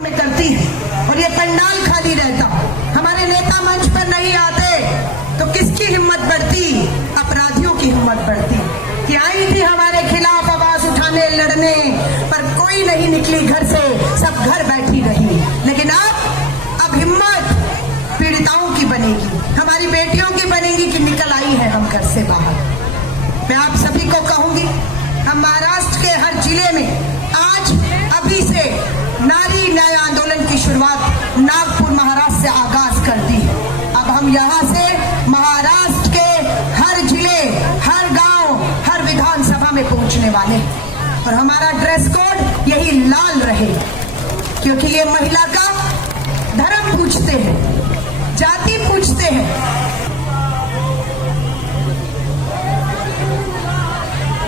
में करती है और ये पंडाल खाली रहता। हमारे नेता मंच पर नहीं आते तो किसकी हिम्मत बढ़ती? अपराधियों की हिम्मत बढ़ती कि आई थी हमारे खिलाफ आवाज उठाने लड़ने, पर कोई नहीं निकली घर से, सब घर बैठी रही। लेकिन अब हिम्मत पीड़िताओं की बनेगी, हमारी बेटियों की बनेगी कि निकल आई है हम घर से बाहर। मैं आप सभी को कहूंगी, हम महाराष्ट्र के हर जिले में आज अभी से नारी न्याय आंदोलन की शुरुआत नागपुर महाराष्ट्र से आगाज कर दी है। अब हम यहाँ से महाराष्ट्र के हर जिले, हर गांव, हर विधानसभा में पहुंचने वाले हैं और हमारा ड्रेस कोड यही लाल रहे, क्योंकि ये महिला का धर्म पूछते हैं, जाति पूछते हैं।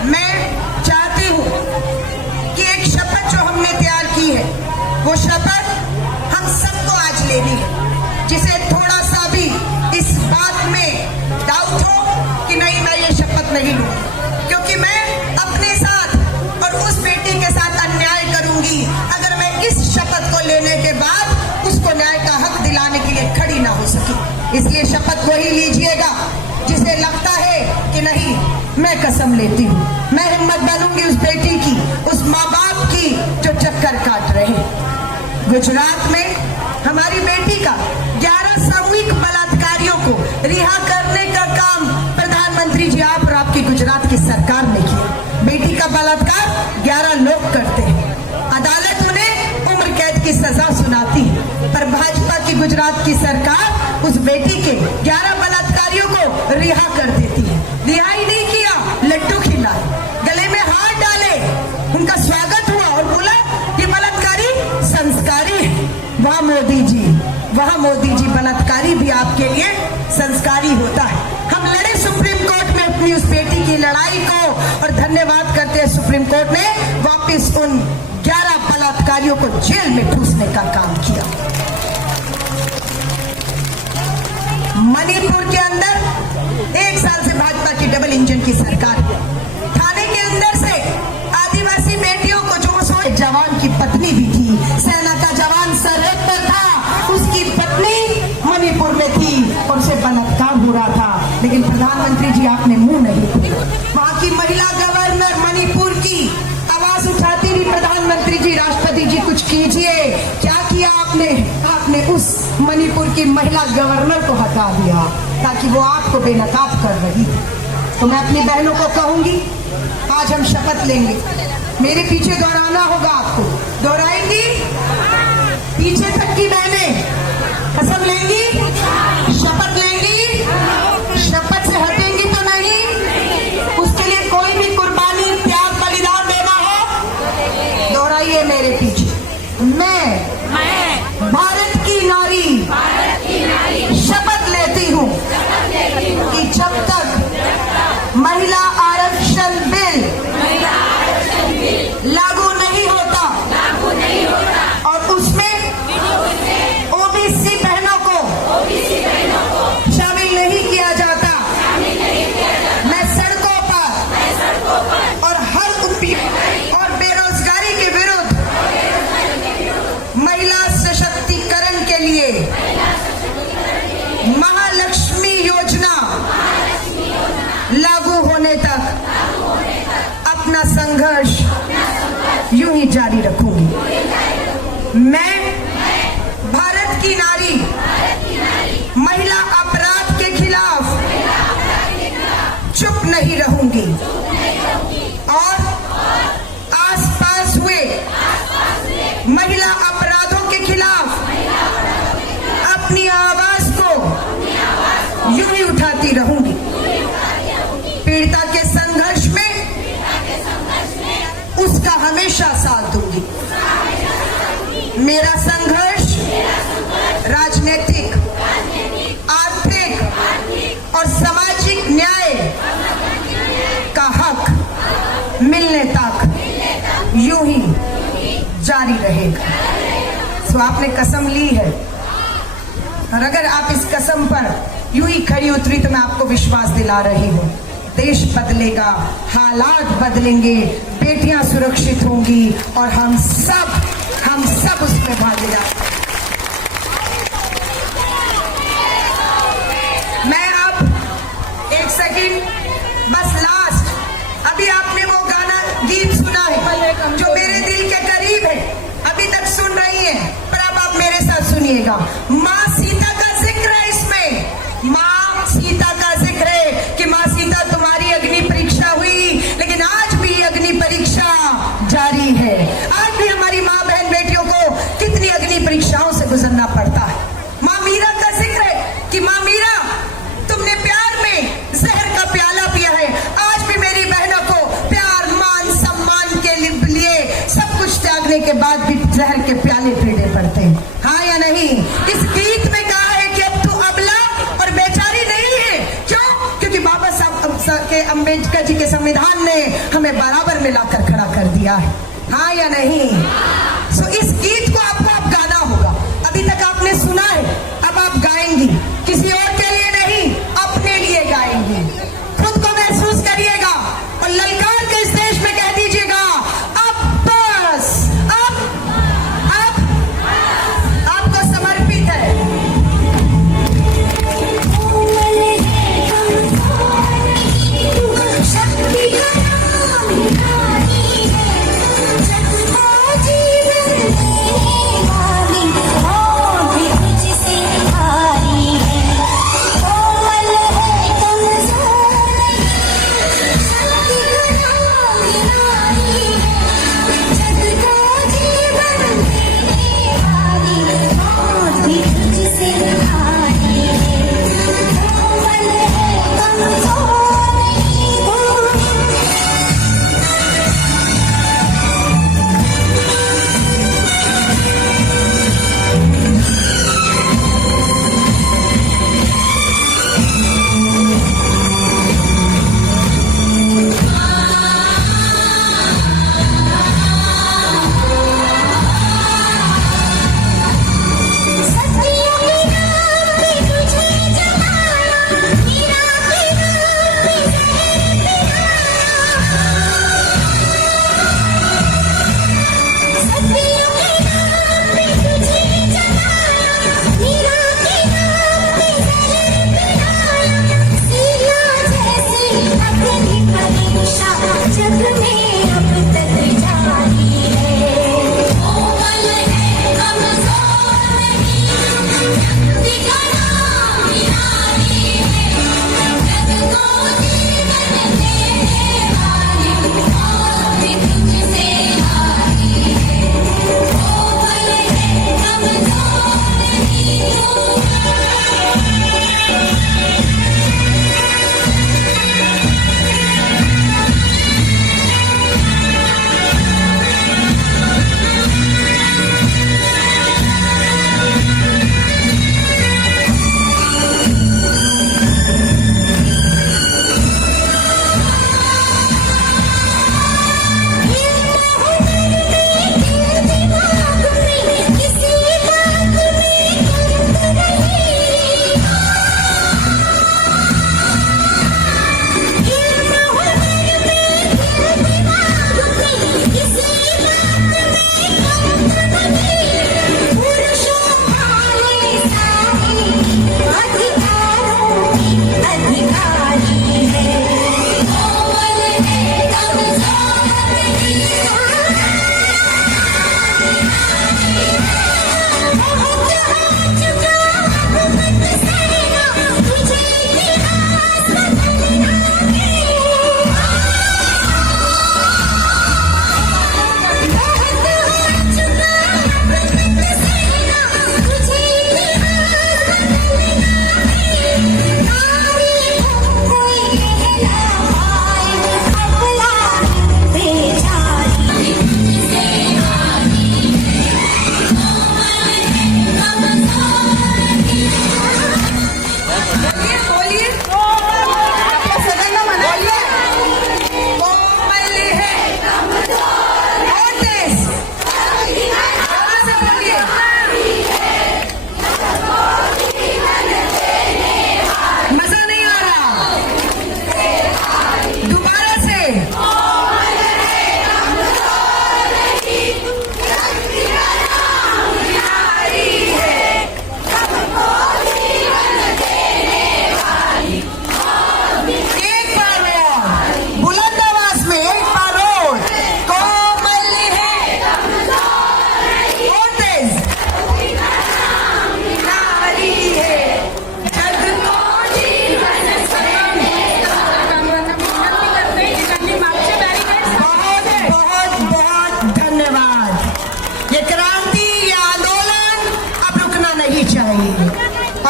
मैं चाहती हूँ कि एक शपथ जो हमने तैयार की है, वो शपथ हम सबको आज लेनी है, जिसे थोड़ा सा भी इस बात में डाउट हो कि नहीं मैं ये शपथ नहीं लूँ, क्योंकि मैं अपने साथ और उस बेटी के साथ अन्याय करूंगी अगर मैं इस शपथ को लेने के बाद उसको न्याय का हक दिलाने के लिए खड़ी ना हो सकी। इसलिए शपथ वही लीजिएगा जिसे लगता है कि नहीं मैं कसम लेती हूँ, मैं हिम्मत बनूंगी उस बेटी की, उस माँ बाप की जो चक्कर काट रहे। गुजरात में हमारी बेटी का 11 सामूहिक बलात्कारियों को रिहा करने का काम प्रधानमंत्री जी आप और आपकी गुजरात की सरकार ने किया। बेटी का बलात्कार 11 लोग करते हैं, अदालत उन्हें उम्र कैद की सजा सुनाती है, पर भाजपा की गुजरात की सरकार उस बेटी के 11 बलात्कारियों को रिहा कर देती है। रिहाई नहीं किया, लड्डू खिलाए, गले में हाथ डाले, उनका स्वागत हुआ और बोला ये बलात्कारी संस्कारी है। वाह मोदी जी, वाह मोदी जी, बलात्कारी भी आपके लिए संस्कारी होता है। हम लड़े सुप्रीम कोर्ट में अपनी उस बेटी की लड़ाई को और धन्यवाद करते हैं सुप्रीम कोर्ट ने वापस उन 11 बलात्कारियों को जेल में ठूसने का काम किया। मणिपुर के अंदर 1 साल से भाजपा की डबल इंजन की सरकार है। थाने के अंदर से आदिवासी बेटियों को जो जवान की पत्नी भी थी, सेना का जवान सरहद पर था, उसकी पत्नी मणिपुर में थी और उसे बलात्कार हो रहा था, लेकिन प्रधानमंत्री जी आपने मुंह नहीं खोला। वहां की महिला गवर्नर मणिपुर की आवाज उठाती रही, प्रधानमंत्री जी, राष्ट्रपति जी कुछ कीजिए। क्या किया आपने? आपने उस मणिपुर की महिला गवर्नर को हटा दिया ताकि वो आपको बेनकाब कर रही थी। तो मैं अपनी बहनों को कहूंगी, आज हम शपथ लेंगे, मेरे पीछे दोहराना होगा आपको। दोहराएंगी? पीछे तक की बहनें कसम लेंगी, शपथ लेंगी, शपथ से हटेंगी तो नहीं, उसके लिए कोई भी कुर्बानी त्याग बलिदान देना हो, दोहराइए मेरे पीछे। मैं भारत की नारी शपथ लेती हूँ कि जब तक महिला आरक्षण बिल लागू नहीं होता और उसमें ओबीसी बहनों को शामिल नहीं किया जाता, मैं सड़कों पर और हर और बेरोजगारी के विरुद्ध महिला सशक्तिकरण के लिए महालक्ष्मी योजना लागू होने तक अपना संघर्ष यूं ही जारी रखूंगी। मैं भारत की नारी महिला अपराध के खिलाफ चुप नहीं रहूंगी और आसपास हुए महिला अपराधों के खिलाफ अपनी आवाज को यूं ही उठाती रहूंगी। पीड़िता के संघर्ष में उसका हमेशा साथ दूंगी। मेरा संघर्ष राजनीतिक, आर्थिक और सामाजिक न्याय का हक मिलने तक यूं ही जारी रहेगा। तो आपने कसम ली है और अगर आप इस कसम पर यूं ही खड़ी उतरी तो मैं आपको विश्वास दिला रही हूँ, देश बदलेगा, हालात बदलेंगे, बेटियां सुरक्षित होंगी और हम सब हम सब उसमें भागीदार। मैं अब एक सेकंड बस लास्ट, अभी आपने वो गाना गीत सुना है जो मेरे दिल के करीब है, अभी तक सुन रही हैं, पर अब आप मेरे साथ सुनिएगा। माँ सीता का जिक्र है इसमें, माँ सीता का जिक्र है कि माँ सीता तुम्हारी अग्नि परीक्षा हुई, लेकिन आज भी अग्नि परीक्षा जारी है। आज भी हमारी माँ बहन बेटियों को कितनी अग्नि परीक्षाओं से गुजरना पड़ता है। माँ मीरा का जिक्र है कि माँ मीरा तुमने प्यार में जहर का प्याला पिया है, आज भी मेरी बहनों को प्यार मान सम्मान के लिए सब कुछ त्यागने के बाद भी जहर के प्याले पीने पड़ते हैं, हाँ या नहीं। इस गीत में कहा है कि अब तू अबला और बेचारी नहीं है, क्यों? क्योंकि बाबा साहब के अम्बेडकर जी के संविधान ने हमें बराबर मिलाकर खड़ा कर दिया है, हाँ या नहीं। सो इस गीत को आपको अब गाना होगा, अभी तक आपने सुना है, अब आप गाएंगी, किसी और के लिए नहीं, अपने लिए गाएंगी। खुद को महसूस करिएगा और ललकार के इस देश में कह दीजिएगा, अब बस, अब आपको समर्पित है। शक्ति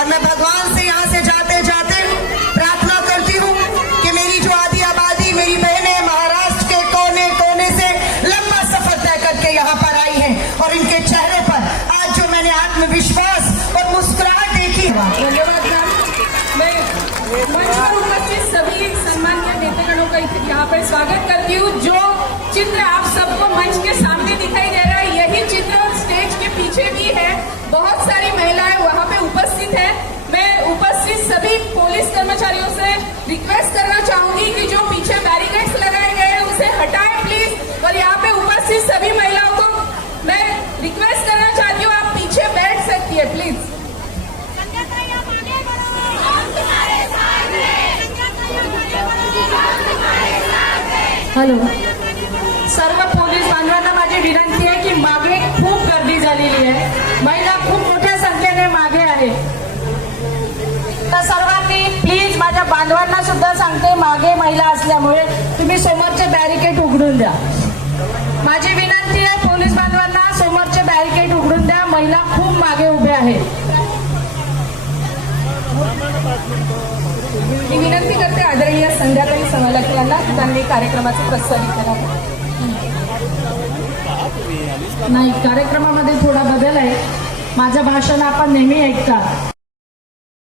और मैं भगवान से यहाँ से जाते जाते प्रार्थना करती हूँ कि मेरी जो आधी आबादी, मेरी बहनें महाराष्ट्र के कोने कोने से लंबा सफर तय करके यहाँ पर आई हैं और इनके चेहरे पर आज जो मैंने आत्मविश्वास और मुस्कुराहट देखी। धन्यवाद मैम। मैं मंच पर उपस्थित सभी सम्मानीय नेतागणों का यहाँ पर स्वागत करती हूँ। जो चित्र आप सबको मंच के सामने दिखाई दे रहा है, यही चित्र स्टेज के पीछे भी है। बहुत सारी महिलाएं वहाँ पे उपस्थित है। मैं उपस्थित सभी पुलिस कर्मचारियों से रिक्वेस्ट करना चाहूंगी कि जो पीछे बैरिकेड्स लगाए गए हैं उसे हटाएं प्लीज। और यहाँ पे उपस्थित सभी महिलाओं को मैं रिक्वेस्ट करना चाहती हूँ, आप पीछे बैठ सकती है प्लीज। हॅलो, सर्व पोलीस बांधवांना माझी विनंती आहे की मागे खूप गर्दी झालेली आहे, महिला खूप मोठ्या संख्येने मागे आहे, तर सर्वांनी प्लीज माझ्या बांधवांना सुद्धा सांगते, मागे महिला असल्यामुळे तुम्ही समोरचे बॅरिकेड उघडून द्या। माझी विनंती आहे पोलीस बांधवांना, समोरचे बॅरिकेड उघडून द्या, महिला खूप मागे उभ्या आहेत। मी विनंती करते आदरणीय संध्याकाळी संवादकारांना त्यांनी कार्यक्रमाचे प्रसारित करावे। नाही, कार्यक्रमामध्ये थोडा बदल आहे, माझं भाषण आपण नेहमी ऐकता,